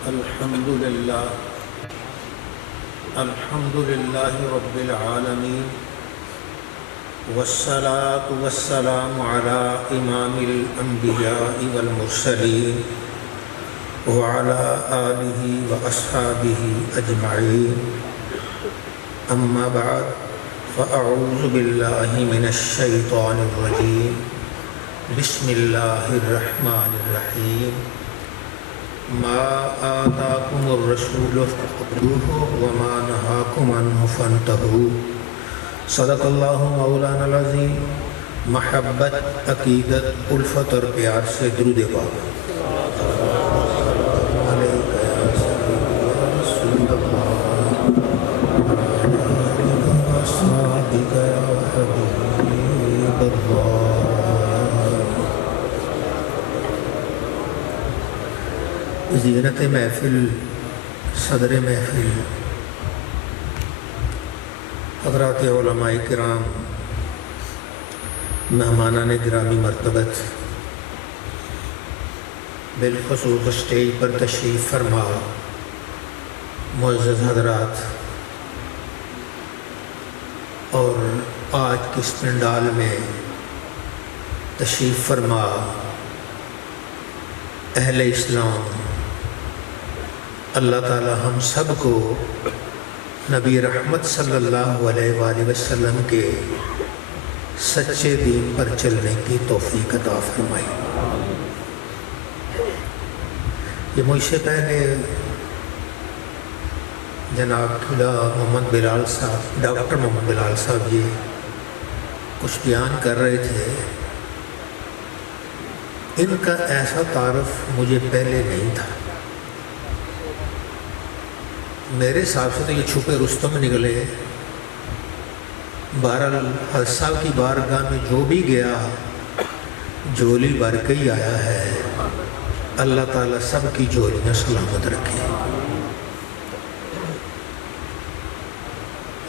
الحمد لله رب العالمين والصلاة والسلام على إمام الأنبياء والمرسلين وعلى آله وأصحابه أجمعين أما بعد فأعوذ بالله من الشيطان الرجيم بسم الله الرحمن الرحيم ما آتاكم الرسول فخذوه وما نهاكم عنه فانتهوا صدق اللہ مولانا العظیم. محبت، عقیدت، الفت اور پیار سے درود پاک. زینت محفل، صدر محفل، حضرات علماء کرام، مہمانان گرامی مرتبت، بالخصوص اسٹیج پر تشریف فرما معزز حضرات، اور آج کی اس پنڈال میں تشریف فرما اہل اسلام، اللہ تعالی ہم سب کو نبی رحمت صلی اللہ علیہ وآلہ وسلم کے سچے دین پر چلنے کی توفیق عطا فرمائے. یہ مجھ سے پہلے جناب محمد بلال صاحب، ڈاکٹر محمد بلال صاحب یہ کچھ بیان کر رہے تھے. ان کا ایسا تعارف مجھے پہلے نہیں تھا. میرے حساب سے تو یہ چھپے رستم نکلے. بہرحال حضرت صاحب کی بارگاہ میں جو بھی گیا جھولی بھر کے ہی آیا ہے. اللہ تعالیٰ سب کی جھولیاں سلامت رکھے.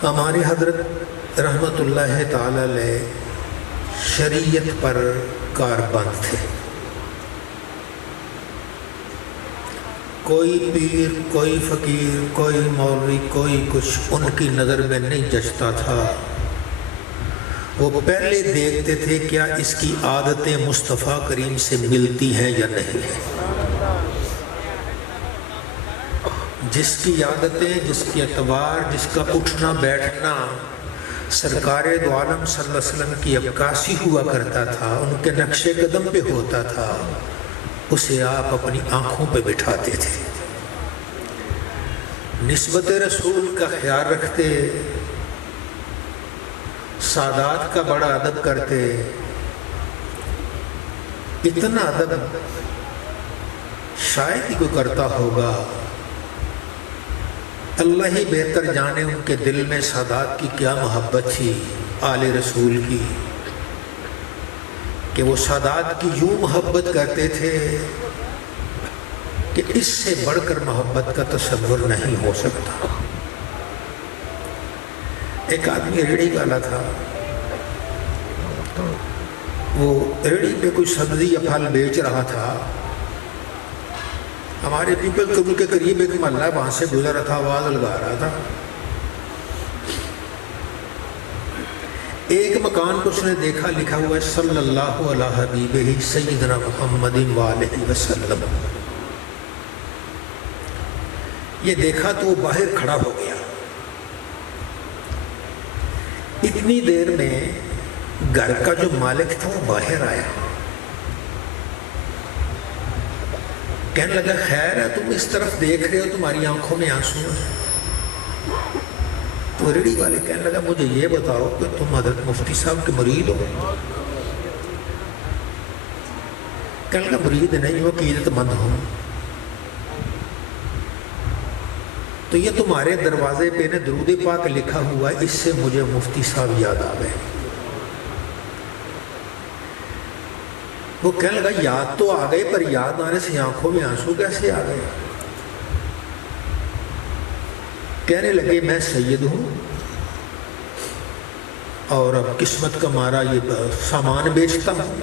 ہماری حضرت رحمت اللہ تعالیٰ علیہ شریعت پر کاربند تھے. کوئی پیر، کوئی فقیر، کوئی مولوی، کوئی کچھ ان کی نظر میں نہیں جچتا تھا. وہ پہلے دیکھتے تھے کیا اس کی عادتیں مصطفیٰ کریم سے ملتی ہیں یا نہیں ہیں. جس کی عادتیں، جس کی اعتبار، جس کا اٹھنا بیٹھنا سرکار دو عالم صلی اللہ علیہ وسلم کی عکاسی ہوا کرتا تھا، ان کے نقش قدم پہ ہوتا تھا، اسے آپ اپنی آنکھوں پہ بٹھاتے تھے. نسبت رسول کا خیال رکھتے، سادات کا بڑا ادب کرتے. اتنا ادب شاید ہی کوئی کرتا ہوگا. اللہ ہی بہتر جانے ان کے دل میں سادات کی کیا محبت تھی آل رسول کی، کہ وہ سادات کی یوں محبت کرتے تھے کہ اس سے بڑھ کر محبت کا تصور نہیں ہو سکتا. ایک آدمی ریڑھی والا تھا. وہ ریڑھی پہ کوئی سبزی یا پھل بیچ رہا تھا. ہمارے پیپل قبول کے قریب ایک محلہ وہاں سے گزر رہا تھا، آواز لگا رہا تھا. ایک مکان پر اس نے دیکھا لکھا ہوا ہے صلی اللہ علیہ حبیبہ سیدنا محمد وآلہ وسلم. یہ دیکھا تو وہ باہر کھڑا ہو گیا. اتنی دیر میں گھر کا جو مالک تھا وہ باہر آیا. کہنے لگا خیر ہے تم اس طرف دیکھ رہے ہو، تمہاری آنکھوں میں آنسو ہیں. تو ریڑھی والے کہنے لگا مجھے یہ بتاؤ کہ تم حضرت مفتی صاحب کے مرید ہو؟ کہنے لگا مرید نہیں ہو، عقیدت مند ہوں. تو یہ تمہارے دروازے پہ نے درود پاک لکھا ہوا ہے، اس سے مجھے مفتی صاحب یاد آ گئے. وہ کہنے لگا یاد تو آ گئے، پر یاد آنے سے آنکھوں میں آنسو کیسے آ گئے؟ کہنے لگے میں سید ہوں اور اب قسمت کا مارا یہ سامان بیچتا ہوں.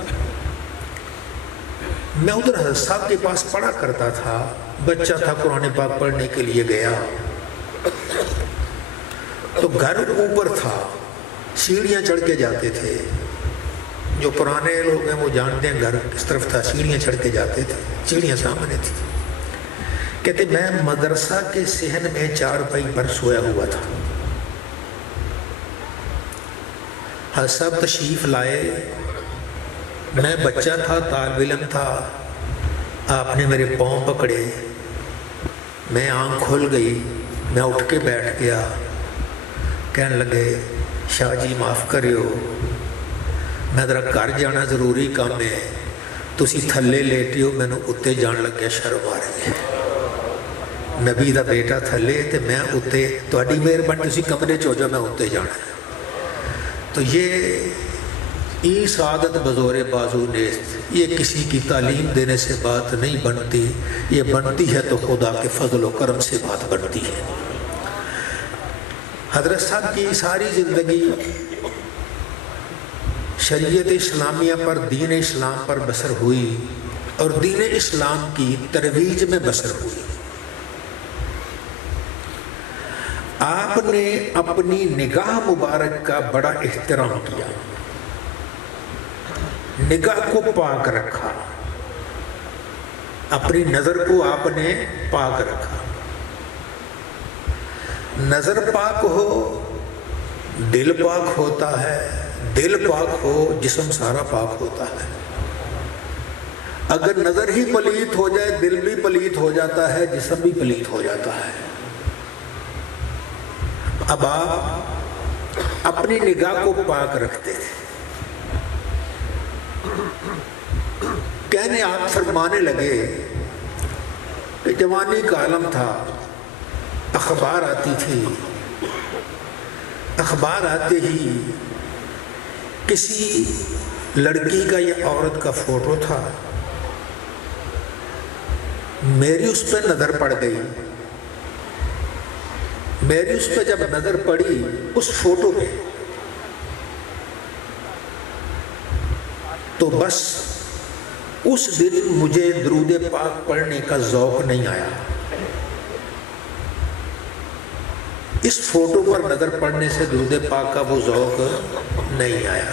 میں ادھر حضرت صاحب کے پاس پڑھا کرتا تھا، بچہ تھا، قرآن پاک پڑھنے کے لیے گیا تو گھر اوپر تھا، سیڑھیاں چڑھ کے جاتے تھے، جو پرانے لوگ ہیں وہ جانتے ہیں گھر کس طرف تھا، سیڑھیاں چڑھ کے جاتے تھے، سیڑھیاں سامنے تھی۔ کہتے میں مدرسہ کے صحن میں 4 پائی پر سویا ہوا تھا، حضرت صاحب تشریف لائے، میں بچہ تھا، طالب علم تھا، آپ نے میرے پاؤں پکڑے، میں آنکھ کھل گئی، میں اٹھ کے بیٹھ گیا، کہنے لگے شاہ جی معاف کریو، میں ذرا گھر جانا ضروری کام ہے، تسی تھلے لیٹیو، میں نے اتنے جان لگیا، شرم آ رہی ہے، نبی دا بیٹا تھلے تے میں اتنے، تہاڈی مہربانی تسی کمرے چ ہو جاؤ، میں اتنے جانا ہے۔ تو یہ سعادت بزور بازو نیست، یہ کسی کی تعلیم دینے سے بات نہیں بنتی، یہ بنتی ہے تو خدا کے فضل و کرم سے بات بنتی ہے۔ حضرت صاحب کی ساری زندگی شریعت اسلامیہ پر، دین اسلام پر بسر ہوئی اور دین اسلام کی ترویج میں بسر ہوئی۔ آپ نے اپنی نگاہ مبارک کا بڑا احترام کیا، نگاہ کو پاک رکھا، اپنی نظر کو آپ نے پاک رکھا۔ نظر پاک ہو دل پاک ہوتا ہے، دل پاک ہو جسم سارا پاک ہوتا ہے۔ اگر نظر ہی پلیت ہو جائے دل بھی پلیت ہو جاتا ہے، جسم بھی پلیت ہو جاتا ہے۔ اب آپ اپنی نگاہ کو پاک رکھتے تھے، کہنے آپ فرمانے لگے کہ جوانی کا عالم تھا، اخبار آتی تھی، اخبار آتے ہی کسی لڑکی کا یا عورت کا فوٹو تھا، میری اس پہ نظر پڑ گئی، میری اس پہ جب نظر پڑی اس فوٹو پہ، تو بس اس دن مجھے درود پاک پڑھنے کا ذوق نہیں آیا، اس فوٹو پر نظر پڑنے سے درود پاک کا وہ ذوق نہیں آیا۔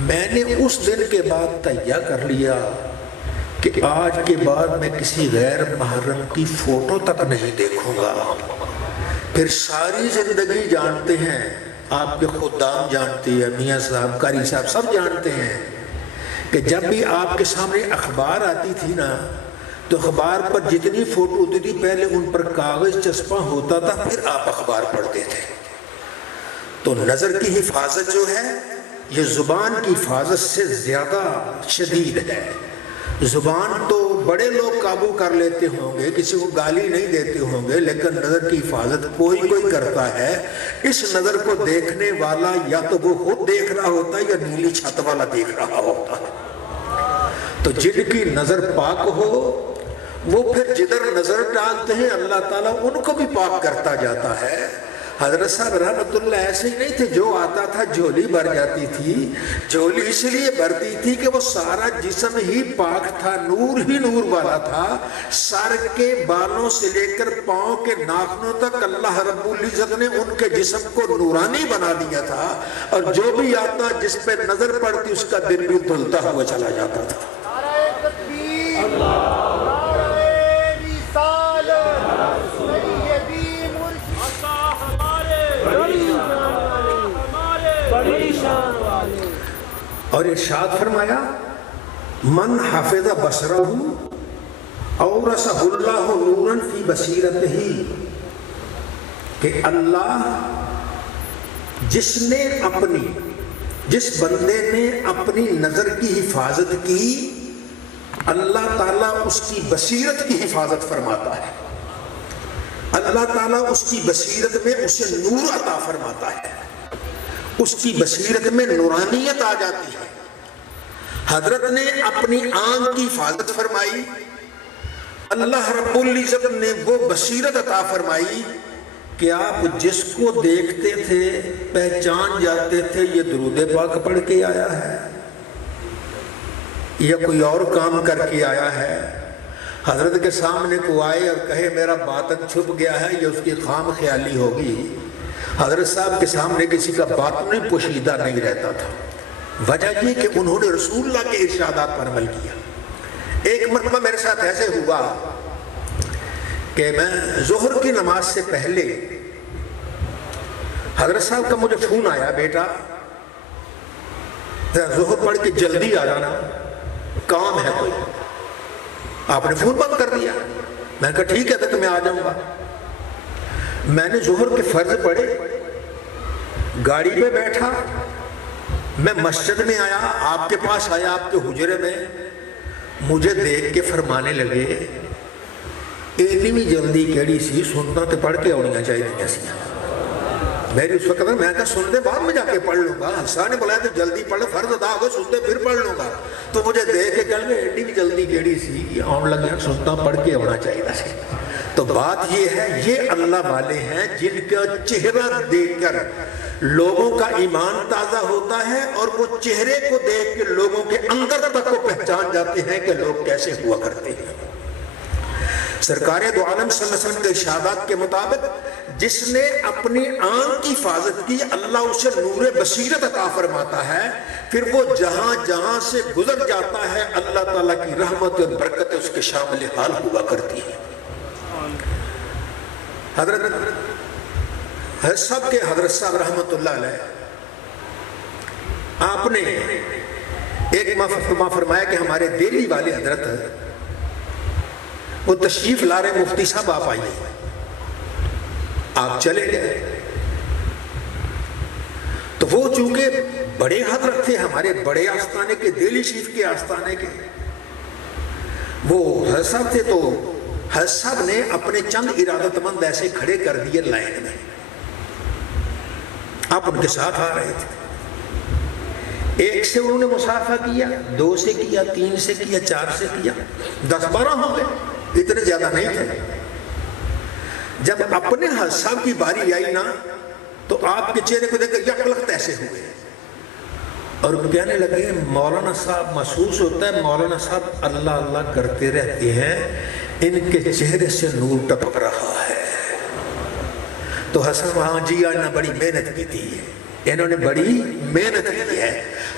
میں نے اس دن کے بعد تہیہ کر لیا کہ آج کے بعد میں کسی غیر محرم کی فوٹو تک نہیں دیکھوں گا۔ پھر ساری زندگی جانتے ہیں، آپ کے خدام جانتے ہیں، میاں صاحب، قاری صاحب سب جانتے ہیں کہ جب بھی آپ کے سامنے اخبار آتی تھی نا، تو اخبار پر جتنی فوٹو ہوتی تھی پہلے ان پر کاغذ چسپاں ہوتا تھا، پھر آپ اخبار پڑھتے تھے۔ تو نظر کی حفاظت جو ہے یہ زبان کی حفاظت سے زیادہ شدید ہے۔ زبان تو بڑے لوگ قابو کر لیتے ہوں گے، کسی کو گالی نہیں دیتے ہوں گے، لیکن نظر کی حفاظت کوئی کرتا ہے۔ اس نظر کو دیکھنے والا یا تو وہ خود دیکھ رہا ہوتا ہے یا نیلی چھت والا دیکھ رہا ہوتا ہے۔ تو جن کی نظر پاک ہو وہ پھر جدھر نظر ڈالتے ہیں اللہ تعالیٰ ان کو بھی پاک کرتا جاتا ہے۔ حضرت صاحب رحمت اللہ ایسے ہی نہیں تھے، جو آتا تھا جھولی بھر جاتی تھی۔ جھولی اس لیے بھرتی تھی کہ وہ سارا جسم ہی پاک تھا، نور ہی نور والا تھا۔ سر کے بالوں سے لے کر پاؤں کے ناخنوں تک اللہ رب العزت نے ان کے جسم کو نورانی بنا دیا تھا، اور جو بھی آتا جس پہ نظر پڑتی اس کا دل بھی دھلتا ہوا چلا جاتا تھا۔ اور ارشاد فرمایا من حفظ بصرہ اورثہ اللہ نورا فی بصیرتہ، کہ اللہ جس بندے نے اپنی نظر کی حفاظت کی، اللہ تعالیٰ اس کی بصیرت کی حفاظت فرماتا ہے۔ اللہ تعالیٰ اس کی بصیرت میں اسے نور عطا فرماتا ہے، اس کی بصیرت میں نورانیت آ جاتی ہے۔ حضرت نے اپنی آنکھ کی حفاظت فرمائی، اللہ رب العزت نے وہ بصیرت عطا فرمائی کہ آپ جس کو دیکھتے تھے پہچان جاتے تھے یہ درود پاک پڑھ کے آیا ہے، یا کوئی اور کام کر کے آیا ہے، حضرت کے سامنے کو آئے اور کہے میرا باطن چھپ گیا ہے، یہ اس کی خام خیالی ہوگی۔ حضرت صاحب کے سامنے کسی کا باطن پوشیدہ نہیں رہتا تھا، وجہ یہ کہ انہوں نے رسول اللہ کے ارشادات پر عمل کیا۔ ایک مرتبہ میرے ساتھ ایسے ہوا کہ میں ظہر کی نماز سے پہلے حضرت صاحب کا مجھے فون آیا، بیٹا ظہر پڑھ کے جلدی آ جانا، کام ہے کوئی۔ آپ نے فون بند کر دیا۔ میں نے کہا ٹھیک ہے تو میں آ جاؤں گا۔ میں نے ظہر کے فرض پڑھے، گاڑی پہ بیٹھا، میں مسجد میں آیا، آپ کے پاس آیا، آپ کے حجرے میں، مجھے دیکھ کے فرمانے لگے اتنی بھی جلدی کیڑی سی، سنتا تو پڑھ کے آنیاں چاہیے سی۔ میری اس وقت میں کہا سنتے بعد میں جا کے پڑھ لوں گا، حسان نے بولا تو جلدی پڑھ، فرض ادا ہو سنتے پھر پڑھ لوں گا۔ تو مجھے دیکھ کے کہنے لگے اتنی بھی جلدی کیڑی سی، آن لگے سنتا پڑھ کے آنا چاہیے سی۔ تو بات یہ ہے، یہ اللہ والے ہیں جن کا چہرہ دیکھ کر لوگوں کا ایمان تازہ ہوتا ہے، اور وہ چہرے کو دیکھ کے لوگوں کے اندر تک کو پہچان جاتے ہیں کہ لوگ کیسے ہوا کرتے ہیں۔ سرکار دو عالم صلی اللہ علیہ وسلم کے ارشادات کے مطابق جس نے اپنی آنکھ کی حفاظت کی، اللہ اسے نور بصیرت عطا فرماتا ہے، پھر وہ جہاں جہاں سے گزر جاتا ہے اللہ تعالیٰ کی رحمت اور برکت اس کے شامل حال ہوا کرتی ہے۔ حضرت صاحب رحمت اللہ علیہ، آپ نے ایک ماہ فرمایا کہ ہمارے دہلی والے حضرت وہ تشریف لا رہے، مفتی صاحب آپ آئیے، آپ چلے گئے۔ تو وہ چونکہ بڑے حضرت تھے، ہمارے بڑے آستانے کے، دہلی شریف کے آستانے کے، وہ حضرت صاحب تھے، تو حضرت صاحب نے اپنے چند ارادت مند ایسے کھڑے کر دیے لائن میں، آپ ان کے ساتھ آ رہے تھے۔ ایک سے انہوں نے مصافحہ کیا، 2 سے کیا، 3 سے کیا، 4 سے کیا، 10-12 ہو گئے، اتنے زیادہ نہیں تھے۔ جب اپنے حضرت صاحب کی باری آئی نا، تو آپ کے چہرے کو دیکھ کر یک لخت ایسے ہوئے اور کہنے لگے مولانا صاحب، محسوس ہوتا ہے مولانا صاحب اللہ اللہ کرتے رہتے ہیں، ان کے چہرے سے نور ٹپک رہا ہے۔ تو حسن ہاں جی آج نے بڑی محنت کی تھی، انہوں نے بڑی محنت کی ہے۔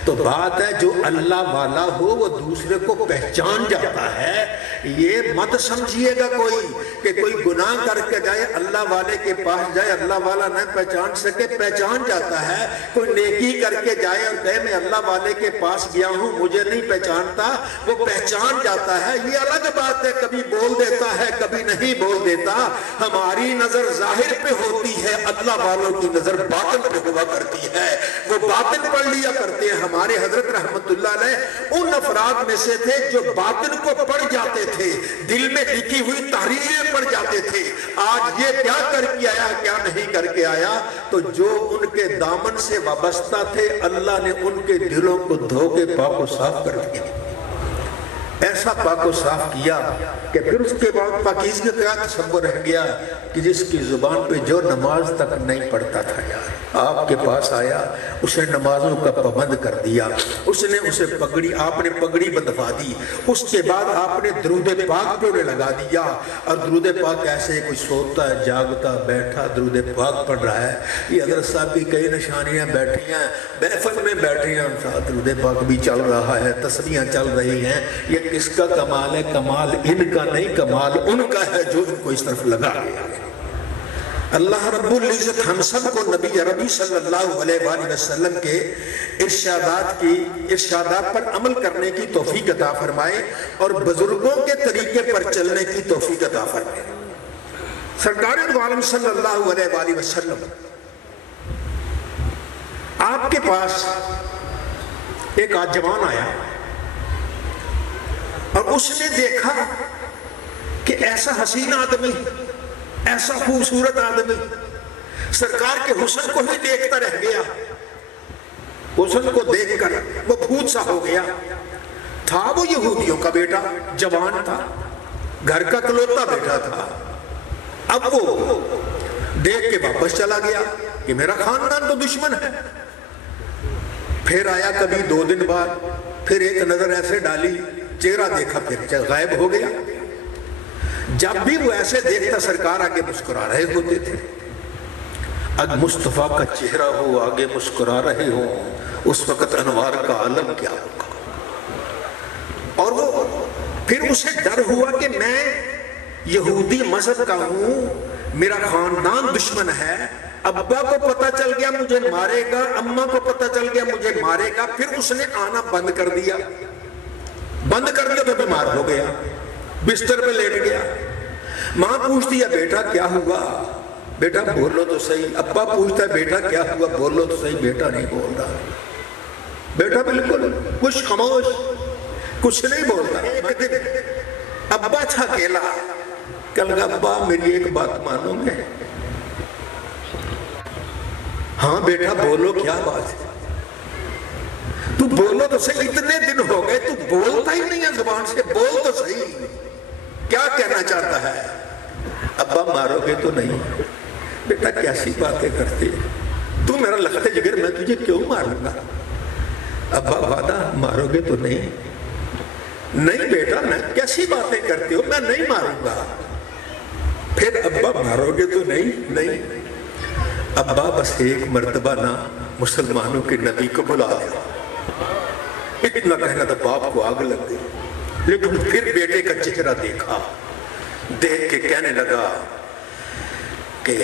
تو بات ہے جو اللہ والا ہو وہ دوسرے کو پہچان جاتا ہے۔ یہ مت سمجھیے گا کہ کوئی گناہ کر کے جائے اللہ والے کے پاس جائے، اللہ والا نہ پہچان سکے، پہچان جاتا ہے۔ کوئی نیکی کر کے جائے اور کہے میں اللہ والے کے پاس گیا ہوں مجھے نہیں پہچانتا، وہ پہچان جاتا ہے۔ یہ الگ بات ہے، کبھی بول دیتا ہے کبھی نہیں بول دیتا۔ ہماری نظر ظاہر پہ ہوتی ہے، اللہ والوں کی نظر باطن پہ ہوا کرتی ہے، وہ باطن پڑھ لیا کرتے ہیں۔ ہمارے حضرت رحمت اللہ علیہ ان افراد میں سے تھے جو باطن کو پڑھ جاتے تھے، دل میں لکھی ہوئی تحریریں پڑھ جاتے تھے۔ آج یہ کیا کر کے آیا کیا نہیں کر کے آیا، تو جو ان کے دامن سے وابستہ تھے اللہ نے ان کے دلوں کو دھو کے پاک و صاف کر دیا، ایسا پاک و صاف کیا کہ پھر اس کے بعد پاکیزگی کا تصور رہ گیا کہ جس کی زبان پہ جو نماز تک نہیں پڑھتا تھا یار آپ کے پاس آیا، اسے نمازوں کا پابند کر دیا، اس نے اسے پگڑی، آپ نے پگڑی بندھوا دی، اس کے بعد آپ نے درود پاک پہ انہیں لگا دیا۔ اور درود پاک ایسے کوئی سوتا ہے جاگتا بیٹھا درود پاک پڑھ رہا ہے۔ یہ حضرت صاحب کی کئی نشانیاں بیٹھی ہیں، محفل میں بیٹھی ہیں، ساتھ درود پاک بھی چل رہا ہے، تسبیحاں چل رہی ہیں۔ یہ کس کا کمال ہے؟ کمال ان کا نہیں، کمال ان کا ہے جو ان کو اس طرف لگا گیا ہے۔ اللہ رب العزت ہم سب کو نبی عربی صلی اللہ علیہ وآلہ وسلم کے ارشادات پر عمل کرنے کی توفیق عطا فرمائے اور بزرگوں کے طریقے پر چلنے کی توفیق عطا فرمائے۔ سرکار دو عالم صلی اللہ علیہ وآلہ وسلم آپ کے پاس ایک جوان آیا اور اس نے دیکھا کہ ایسا حسین آدمی، ایسا خوبصورت آدمی سرکار کے حسن کو ہی دیکھتا رہ گیا، حسن کو دیکھ کر وہ بھوت سا ہو گیا۔ تھا وہ یہودیوں کا بیٹا، جوان تھا، گھر کا اکلوتا بیٹا تھا۔ اب وہ دیکھ کے واپس چلا گیا کہ میرا خاندان تو دشمن ہے۔ پھر آیا کبھی 2 دن بعد، پھر ایک نظر ایسے ڈالی، چہرہ دیکھا، پھر غائب ہو گیا۔ جب بھی وہ ایسے دیکھتا سرکار آگے مسکرا رہے ہوتے تھے۔ اب مصطفیٰ کا چہرہ ہو، آگے مسکرا رہے ہو، اس وقت انوار کا عالم کیا ہوگا۔ اور وہ پھر اسے ڈر ہوا کہ میں یہودی مذہب کا ہوں، میرا خاندان دشمن ہے، ابا کو پتہ چل گیا مجھے مارے گا، اماں کو پتہ چل گیا مجھے مارے گا۔ پھر اس نے آنا بند کر دیا تو بیمار ہو گیا، بستر پہ لیٹ گیا۔ ماں پوچھتی ہے بیٹا کیا ہوا؟ بیٹا بولو تو صحیح۔ ابا پوچھتا ہے بیٹا کیا ہوا؟ بولو تو صحیح۔ بیٹا نہیں بول رہا، بیٹا بالکل کچھ خاموش، کچھ نہیں بولتا۔ ایک دن ابا تھا اکیلا، کہنے لگا ابا میری ایک بات مانو گے؟ ہاں بیٹا بولو کیا بات ہے؟ تو بولو تو صحیح، اتنے دن ہو گئے تو بولتا ہی نہیں ہے زبان سے، بول تو صحیح، کیا کہنا چاہتا ہے؟ ابا مارو گے تو نہیں؟ بیٹا کیسی باتیں کرتے، تو میرا لخت جگر، میں تجھے کیوں ماروں گا؟ ابا وعدہ مارو گے تو نہیں؟ نہیں بیٹا میں کیسی باتیں کرتے ہو، میں نہیں ماروں گا۔ پھر ابا مارو گے تو نہیں؟ نہیں۔ ابا بس ایک مرتبہ نہ مسلمانوں کے نبی کو بلا لیا۔ اتنا کہنا تھا، باپ کو آگ لگ گئی، لیکن پھر بیٹے کا چہرہ دیکھا، دیکھ کے کہنے لگا کہ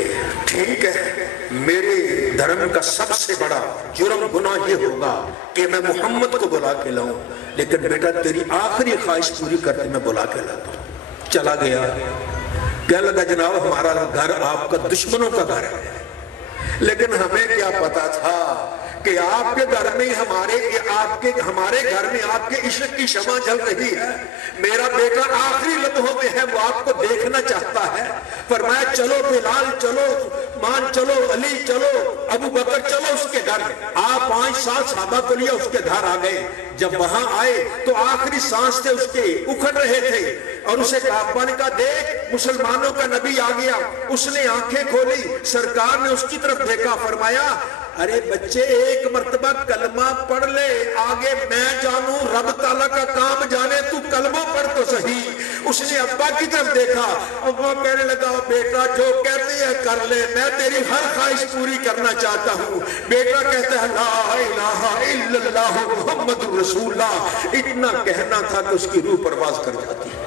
ٹھیک ہے، میرے دھرم کا سب سے بڑا جرم گناہ یہ ہوگا کہ میں محمد کو بلا کے لاؤں، لیکن بیٹا تیری آخری خواہش پوری کرتے میں بلا کے لاتا ہوں۔ چلا گیا، کہنے لگا جناب ہمارا گھر آپ کا دشمنوں کا گھر ہے، لیکن ہمیں کیا پتا تھا کہ آپ کے گھر میں ہمارے گھر میں آپ کے عشق کی شمع جل رہی ہے، میرا بیٹا آخری لمحوں میں ہے، وہ آپ کو دیکھنا چاہتا ہے۔ فرمایا چلو بلال چلو، مان چلو، علی چلو، ابو بکر چلو اس کے گھر۔ آپ 5-7 صحابہ کو لیا اس کے گھر آ گئے۔ جب وہاں آئے تو آخری سانس تھے اس کے اکھڑ رہے تھے، اور اسے کعبہ نے کہا دیکھ مسلمانوں کا نبی آ گیا۔ اس نے آنکھیں کھولی، سرکار نے اس کی طرف دیکھا، فرمایا ارے بچے ایک مرتبہ کلمہ پڑھ لے، آگے میں جانوں رب تعالیٰ کا کام جانے، تو کلمہ پڑھ تو صحیح۔ اس نے ابا کی طرف دیکھا، ابا کہنے لگا بیٹا جو کہتے ہیں کر لے، میں تیری ہر خواہش پوری کرنا چاہتا ہوں۔ بیٹا کہتا ہے لا الہ الا اللہ محمد رسول اللہ، اتنا کہنا تھا کہ اس کی روح پرواز کر جاتی ہے۔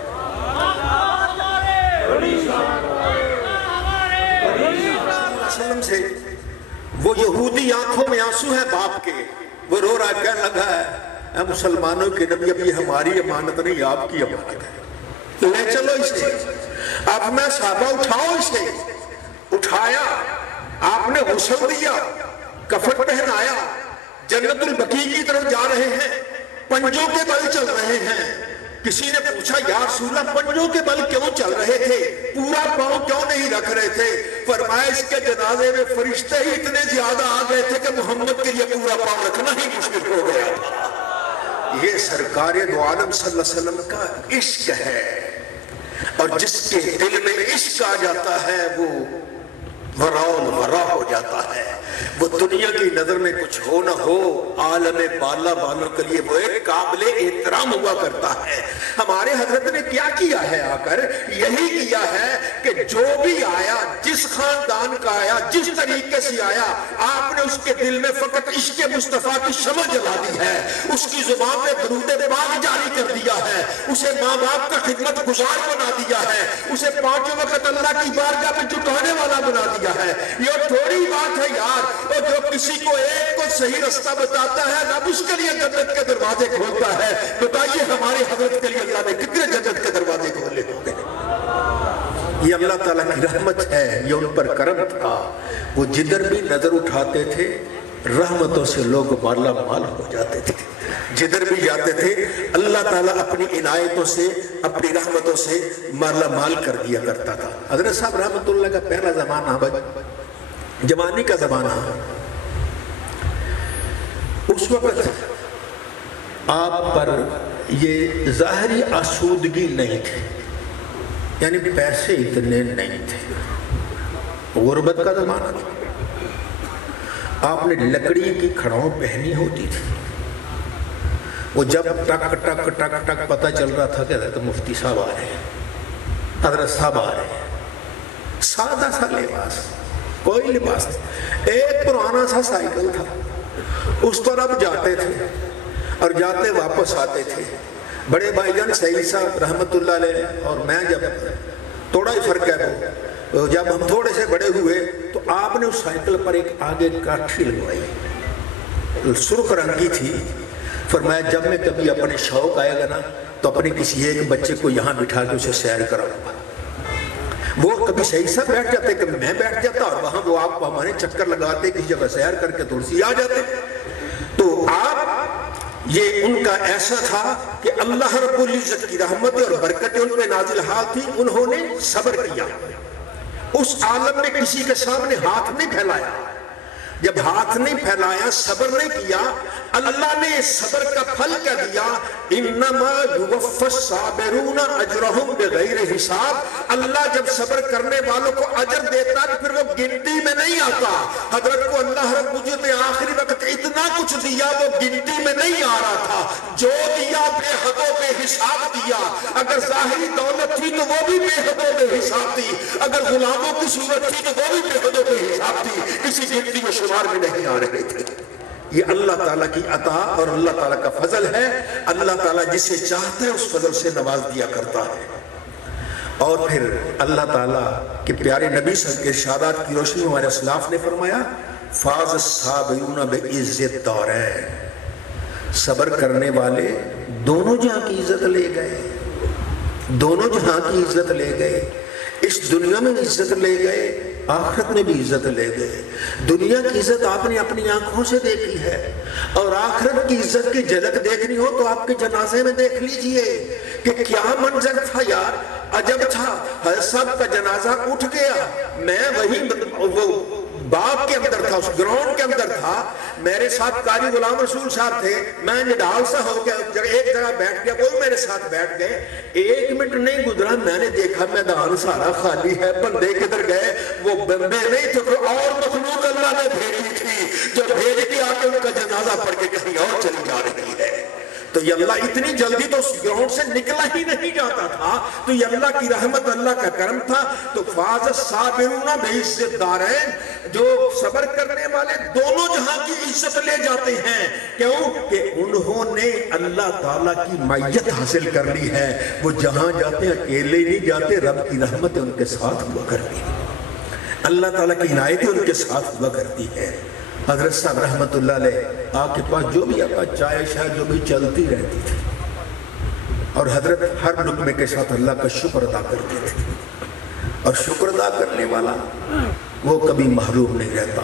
وسلم سے وہ یہودی آنکھوں میں آنسو ہے باپ کے، وہ رو رہا ہے، کہنے لگا ہے اے مسلمانوں کے نبی اب یہ ہماری امانت نہیں آپ کی امانت ہے، لے چلو اسے۔ اب میں صحابہ اٹھاؤ اسے، اٹھایا، آپ نے غسل دیا، کفن پہنایا، جنت البقیع کی طرف جا رہے ہیں، پنجوں کے بل چل رہے ہیں۔ کسی نے پوچھا یا رسول اللہ پنجوں کے بل کیوں چل رہے تھے، پورا پاؤں کیوں نہیں رکھ رہے تھے؟ فرمایا اس کے جنازے میں فرشتے ہی اتنے زیادہ آ گئے تھے کہ محمد کے لیے پورا پاؤں رکھنا ہی مشکل ہو گیا۔ یہ سرکار دو عالم صلی اللہ علیہ وسلم کا عشق ہے، اور جس کے دل میں عشق آ جاتا ہے وہ وراء ورا ہو جاتا ہے۔ وہ دنیا کی نظر میں کچھ ہو نہ ہو، عالم بالا والوں کے لیے وہ ایک قابل احترام ہوا کرتا ہے۔ ہمارے حضرت نے کیا کیا ہے آ کر؟ یہی کیا ہے کہ جو بھی آیا، جس خاندان کا آیا، جس طریقے سے آیا، آپ نے اس کے دل میں فقط عشق مصطفیٰ کی شمع جلا دی ہے، اس کی زبان میں درود پاک جاری کر دیا ہے، اسے ماں باپ کا خدمت گزار بنا دیا ہے، اسے 5 وقت اللہ کی بارگاہ میں جھکانے والا بنا دیا ہے۔ یہ تھوڑی بات ہے یار، اور جو کسی کو ایک کو صحیح رستہ بتاتا ہے رب اس کے لیے جنت کے دروازے کھولتا ہے۔ بتائیے ہمارے حضرت کے لیے اللہ نے کتنے جنت کے دروازے کھولے ہوں گے؟ یہ اللہ تعالیٰ کی رحمت ہے، یہ ان پر کرم تھا۔ وہ جدھر بھی نظر اٹھاتے تھے رحمتوں سے لوگ مالا مال ہو جاتے تھے، جدھر بھی جاتے تھے اللہ تعالیٰ اپنی عنایتوں سے، اپنی رحمتوں سے مالا مال کر دیا کرتا تھا۔ حضرت صاحب رحمت اللہ کا پہلا زمانہ جوانی کا زمانہ، اس وقت آپ پر یہ ظاہری آسودگی نہیں تھی، یعنی پیسے اتنے نہیں تھے، غربت کا زمانہ تھا۔ آپ نے لکڑی کی کھڑاؤں پہنی ہوتی تھی، وہ جب ٹک ٹک ٹک ٹک پتہ چل رہا تھا کہ حضرت مفتی صاحب آ رہے ہیں، حضرت صاحب آ رہے ہیں، سادہ سا لباس، کوئی لباس نہیں، ایک پرانا سا سائیکل تھا، اس پر اب جاتے تھے اور جاتے واپس آتے تھے۔ بڑے بھائی جان سعید صاحب رحمت اللہ علیہ اور میں، جب تھوڑا ہی فرق ہے، جب ہم تھوڑے سے بڑے ہوئے تو آپ نے اس سائیکل پر ایک آگے کاٹھی لگوائی، سرخ رنگ کی تھی۔ فرمایا جب میں کبھی اپنے شوق آئے گا نا تو اپنے کسی ایک بچے کو یہاں بٹھا کے اسے سیر کراؤں گا۔ وہ کبھی صحیح سا بیٹھ جاتے، کبھی میں بیٹھ جاتا، اور وہاں وہ آپ کو ہمارے چکر لگاتے، کسی جگہ سیر کر کے تھوڑی سی آ جاتے۔ تو آپ، یہ ان کا ایسا تھا کہ اللہ رب العزت کی رحمت اور برکت ان پہ نازل حال تھی، انہوں نے صبر کیا، اس عالم میں کسی کے سامنے ہاتھ نہیں پھیلایا۔ جب ہاتھ نہیں پھیلایا، صبر نہیں کیا، اللہ نے صبر کا پھل کیا دیا، انما یوفی الصابرون اجرہم بغیر حساب۔ اللہ جب صبر کرنے والوں کو اجر دیتا تو پھر وہ گنتی میں نہیں آتا۔ حضرت کو اللہ رب العزت نے آخری وقت اتنا کچھ دیا، وہ گنتی میں نہیں آ رہا تھا، جو دیا بے حد و بے حساب دیا۔ اگر ظاہری دولت تھی تو وہ بھی بے حد و بے حساب تھی، اگر غلاموں کی صورت تھی تو وہ بھی بے حد و بے حساب تھی، کسی گنتی میں شمار میں نہیں آ رہے تھے۔ یہ اللہ تعالیٰ کی عطا اور اللہ تعالیٰ کا فضل ہے۔ اللہ تعالیٰ جسے چاہتا ہے اس فضل سے نواز دیا کرتا ہے۔ اور پھر اللہ تعالیٰ کے پیارے نبی صلی اللہ علیہ وسلم کے ارشادات کی روشنی میں ہمارے اسلاف نے فرمایا، فاز الصابرون بعزت الدارین، صبر کرنے والے دونوں جہاں کی عزت لے گئے، دونوں جہاں کی عزت لے گئے، اس دنیا میں عزت لے گئے، آخرت میں بھی عزت لے گئے۔ دنیا کی عزت آپ نے اپنی آنکھوں سے دیکھی ہے، اور آخرت کی عزت کی جھلک دیکھنی ہو تو آپ کے جنازے میں دیکھ لیجئے کہ کیا منظر تھا یار، عجب تھا۔ حضرت صاحب کا جنازہ اٹھ گیا، میں وہی وہ باغ کے اندر تھا، اس گراؤنڈ کے اندر تھا، میرے ساتھ قاری غلام رسول صاحب تھے، میں نڈال سا ہو گیا، ایک جگہ بیٹھ گیا، وہ میرے ساتھ بیٹھ گئے۔ 1 منٹ نہیں گزرا، میں نے دیکھا میدان سارا خالی ہے، بندے کدھر گئے؟ وہ بندے نہیں تھے، کوئی اور مخلوق اللہ نے بھیجی تھی، جو بھیج کے آ کے ان کا جنازہ پڑھ کے کہیں اور چلی جا رہی ہے۔ تو یہ اللہ اتنی جلدی تو اس گراؤنڈ سے نکلا ہی نہیں جاتا تھا، تو یہ اللہ کی رحمت، اللہ کا کرم تھا۔ تو فاز الصابرون بعزت الدارین، جو صبر کرنے والے دونوں جہاں کی عزت لے جاتے ہیں۔ کیوں کہ انہوں نے اللہ تعالیٰ کی معیت حاصل کر لی ہے، وہ جہاں جاتے ہیں اکیلے نہیں جاتے، رب کی رحمت ان کے ساتھ ہوا کرتی ہے، اللہ تعالیٰ کی عنایتیں ان کے ساتھ ہوا کرتی ہے۔ حضرت صاحب رحمت اللہ علیہ آپ کے پاس جو بھی آتا چائے شاہ جو بھی چلتی رہتی تھی، اور حضرت ہر لقمے کے ساتھ اللہ کا شکر ادا کرتے تھے، اور شکر ادا کرنے والا وہ کبھی محروم نہیں رہتا۔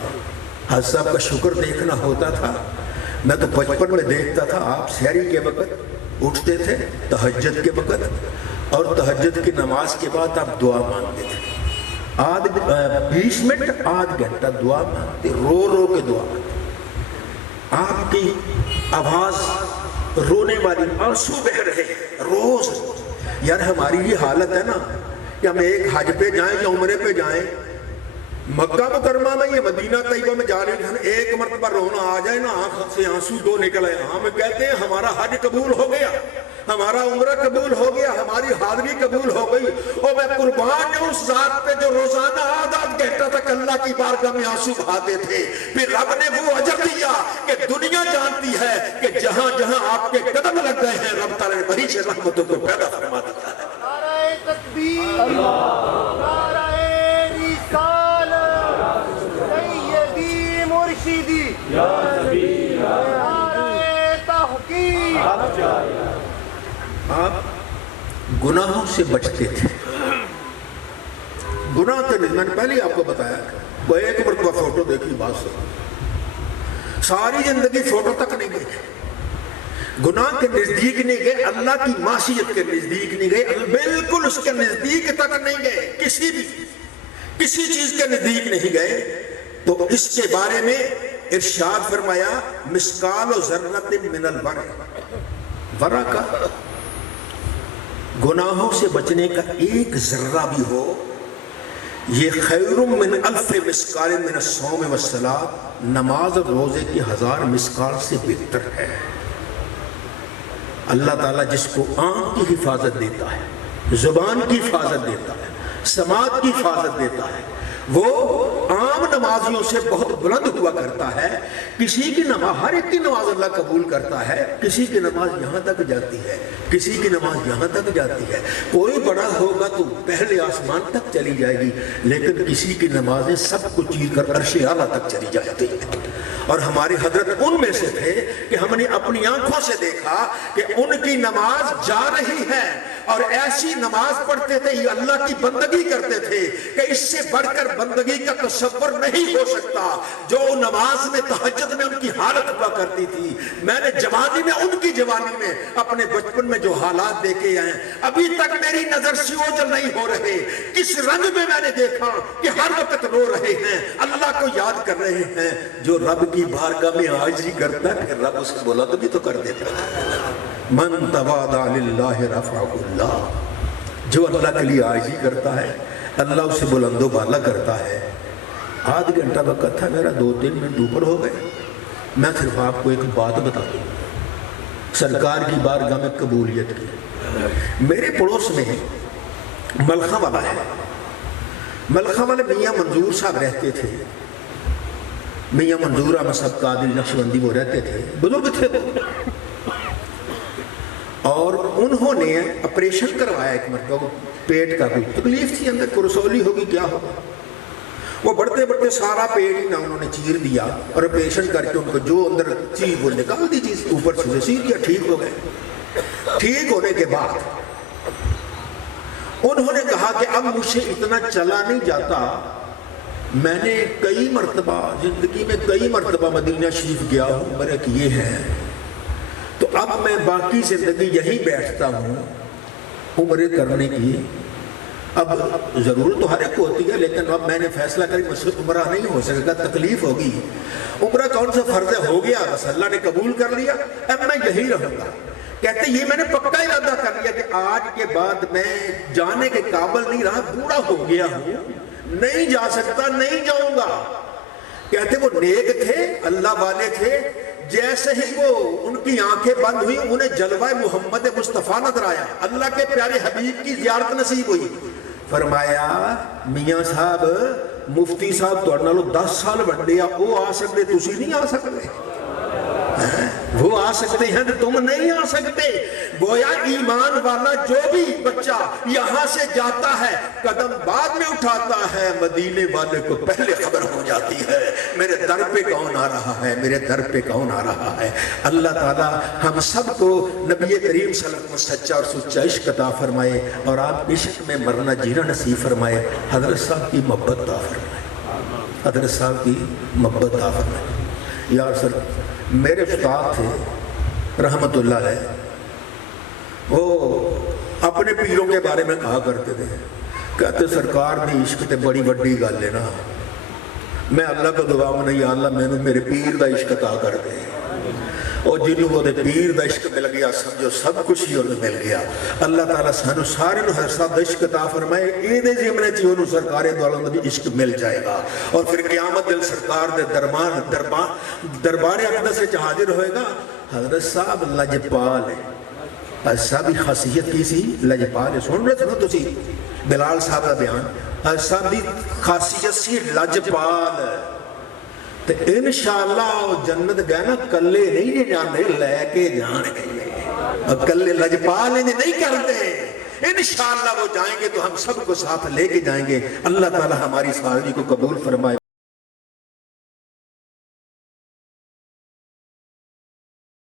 حضرت صاحب کا شکر دیکھنا ہوتا تھا، میں تو بچپن میں دیکھتا تھا، آپ سحری کے وقت اٹھتے تھے، تہجد کے وقت، اور تہجد کی نماز کے بعد آپ دعا مانگتے تھے، 20 منٹ آدھ گھنٹہ دعا مانگتے، رو رو کے دعا مانگتے، آپ کی آواز رونے والی، آنسو بہ رہے روز۔ یار ہماری یہ حالت ہے نا کہ ہم ایک حج پہ جائیں یا عمرے پہ جائیں، مکہ مکرمہ میں یا مدینہ طیبہ میں جا رہے ہیں، ایک مرتبہ رونا آ جائے نا، آنکھ سے آنسو دو نکل آئے، ہم کہتے ہیں ہمارا حج قبول ہو گیا، ہمارا عمرہ قبول ہو گیا، ہماری حاضری قبول ہو گئی۔ اور میں قربان ہوں اس ذات پہ جو روزانہ آدھ گھنٹہ تک اللہ کی بارگاہ میں آنسو بہاتے تھے۔ پھر رب نے وہ اجر دیا کہ دنیا جانتی ہے کہ جہاں جہاں آپ کے قدم لگ گئے ہیں، رب تعالیٰ نے وہیں سے رحمتوں کو پیدا فرما دیا ہے۔ نعرہ تکبیر، نعرہ رسالت، سیدی مرشدی، نعرہ تحقیق۔ آپ گناہوں سے بچتے تھے، گناہ کے میں نے پہلے آپ کو بتایا، وہ ایک مرتبہ فوٹو دیکھی، بات سن، ساری زندگی فوٹو تک نہیں گئے، گناہ کے نزدیک نہیں گئے، اللہ کی معصیت کے نزدیک نہیں گئے، بالکل اس کے نزدیک تک نہیں گئے، کسی چیز کے نزدیک نہیں گئے۔ تو اس کے بارے میں ارشاد فرمایا، مسقال ذرۃ من الورع، ورع کا گناہوں سے بچنے کا ایک ذرہ بھی ہو، یہ خیر من الف مسقال من الصوم والصلاۃ، نماز اور روزے کی 1000 مسقال سے بہتر ہے۔ اللہ تعالیٰ جس کو آنکھ کی حفاظت دیتا ہے، زبان کی حفاظت دیتا ہے، سماعت کی حفاظت دیتا ہے، وہ عام نمازیوں سے بہت بلند ہوا کرتا ہے۔ کسی کی نماز، ہر ایک کی نماز اللہ قبول کرتا ہے، کسی کی نماز یہاں تک جاتی ہے، کسی کی نماز یہاں تک جاتی ہے، کوئی بڑا ہوگا تو پہلے آسمان تک چلی جائے گی، لیکن کسی کی نمازیں سب کو چیر کر عرش اعلیٰ تک چلی جاتی ہیں۔ اور ہمارے حضرت ان میں سے تھے کہ ہم نے اپنی آنکھوں سے دیکھا کہ ان کی نماز جا رہی ہے، اور ایسی نماز پڑھتے تھے، یہ اللہ کی بندگی کرتے تھے کہ اس سے بڑھ کر بندگی کا تصور نہیں ہو سکتا۔ جو نماز میں تہجد میں ان کی حالت ہوا کرتی تھی، میں نے جوانی میں، ان کی جوانی میں، اپنے بچپن میں جو حالات دیکھے ہیں، ابھی تک میری نظر سے اوجھل نہیں ہو رہے۔ کس رنگ میں نے دیکھا کہ ہر وقت رو رہے ہیں، اللہ کو یاد کر رہے ہیں۔ جو رب کی بارگاہ میں عاجزی کرتا ہے، پھر رب اسے بلند بھی تو کر دیتا ہے۔ من تواضع للہ رفعہ اللہ، جو اللہ کے لیے عاجزی کرتا ہے اللہ اسے بلند و بالا کرتا ہے۔ آدھ گھنٹہ وقت تھا میرا، 2-3 منٹ اوپر ہو گئے۔ میں صرف آپ کو ایک بات بتا دوں سرکار کی بارگاہ میں قبولیت کی۔ میرے پڑوس میں ملخہ والا ہے، ملخہ والے میاں منظور صاحب رہتے تھے، میاں منظور احمد صاحب قادری نقشبندی وہ رہتے تھے، بزرگ تھے وہ، اور انہوں نے آپریشن کروایا ایک مرتبہ، پیٹ کا کوئی تکلیف تھی، اندر کو رسولی ہوگی کیا ہوگا، وہ بڑھتے بڑھتے سارا پیٹ ہی نہ انہوں نے چیر دیا، اور آپریشن کر کے ان کو جو اندر چیز وہ نکال دی، چیز اوپر سے سی دیا، ٹھیک ہو گئے۔ ٹھیک ہونے کے بعد انہوں نے کہا کہ اب مجھ سے اتنا چلا نہیں جاتا، میں نے کئی مرتبہ زندگی میں کئی مرتبہ مدینہ شریف گیا ہوں، عمرے کیے ہیں، تو اب میں باقی زندگی یہیں بیٹھتا ہوں عمرے کرنے کی۔ اب ضرورت تو ہر ایک کو ہوتی ہے، لیکن اب میں نے فیصلہ کری مجھ سے عمرہ نہیں ہو سکے گا، تکلیف ہوگی۔ عمرہ کون سا فرض ہے، ہو گیا، بس اللہ نے قبول کر لیا، اب میں یہی رہوں گا۔ کہتے یہ میں نے پکا ارادہ کر لیا کہ آج کے بعد میں جانے کے قابل نہیں رہا، بوڑھا ہو گیا ہوں، نہیں جا سکتا، نہیں جاؤں گا۔ کہتے وہ نیک تھے، اللہ والے تھے، جیسے ہی وہ ان کی آنکھیں بند ہوئی انہیں جلوہ محمد مصطفیٰ نظر آیا، اللہ کے پیارے حبیب کی زیارت نصیب ہوئی۔ فرمایا میاں صاحب مفتی صاحب تو نالو 10 سال بڑھے، وہ آ سکتے، تسی نہیں آ سکتے، وہ آ سکتے ہیں تو تم نہیں آ سکتے۔ گویا ایمان والا جو بھی بچہ یہاں سے جاتا ہے قدم بعد میں اٹھاتا ہے، مدینے والے کو پہلے خبر ہو جاتی ہے میرے در پہ کون آ رہا ہے، میرے در پہ کون آ رہا ہے۔ اللہ تعالیٰ ہم سب کو نبی کریم صلی اللہ علیہ وسلم سچا اور سچا عشق عطا فرمائے، اور آپ عشق میں مرنا جینا نصیب فرمائے، حضرت صاحب کی محبت عطا فرمائے، حضرت صاحب کی محبت عطا فرمائے۔ یا سر میرے استاد تھے رحمت اللہ علیہ، وہ اپنے پیروں کے بارے میں کہا کرتے تھے، کہتے سرکار دی عشق تے بڑی وڈی گل ہے نا، میں اللہ کو دعا میں یا اللہ میں نے میرے پیر دا عشق عطا کر دے، اور جنہوں وہ دے پیر دا عشق مل گیا سمجھو سب کچھ ہی انہیں مل گیا۔ اللہ تعالیٰ سانو سارے نو ہر صاحب دا عشق عطا فرمائے، اے دے زمنے چی انہوں سرکار دوالوں دا بھی عشق مل جائے گا، اور پھر قیامت دل سرکار دے دربار اقدس سے حاضر ہوئے گا۔ حضرت صاحب لجپال ہے، ایسا بھی خاصیت کی سی، لجپال ہے، سن رہے سنو تو سی بلال صاحب کا بیان، ایسا بھی خاصیت سی لجپال ہے، تو انشاءاللہ جنت گئے نا کلے نہیں جانے، لے کے جانے، اور کلے لجپال نہیں کرتے، انشاءاللہ وہ جائیں گے تو ہم سب کو ساتھ لے کے جائیں گے۔ اللہ تعالی ہماری ساری کو قبول فرمائے۔